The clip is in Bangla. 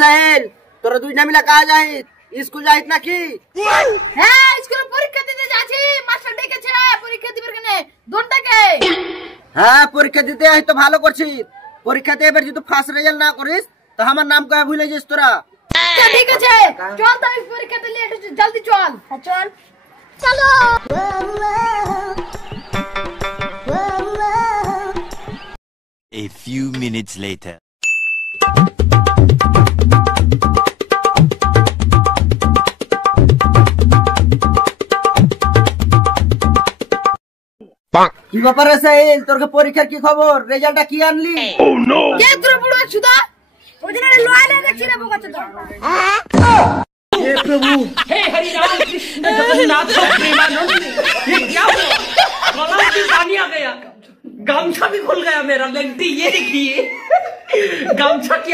সাহেল তোরা দুইটা মিলে কাজ যাইত স্কুল যাইত নাকি? হ্যাঁ স্কুলে পরীক্ষা দিতে যাচ্ছি, মাস্টার ডেকেছে পরীক্ষা দিবার কেনে দোনটাকে। হ্যাঁ পরীক্ষা দিতে আই তো ভালো করছিস, পরীক্ষাতে এবার যদি ফার্স্ট রেজাল্ট না করিস তো আমার নাম কয়ে ভুলে যাস তোরা। ঠিক আছে চল তো আমি পরীক্ষা দিলে একটু জলদি চল। হ্যাঁ চল চলো। A few minutes later. কি ব্যাপার সাহেল, তোর পরীক্ষার কি খবর? রেজাল্টটা কি আনলি? কে তোর বড় সুদা ওদিন লয়ালে দেখছি রে বোকা চোদা। हे प्रभु, हे हरि राम कृष्ण जगन्नाथ प्रेमानंद, ये क्या हुआ? गला में पानी आ गया, गमछा भी खुल गया मेरा। लेंटी ये देखिए, गमछा क्या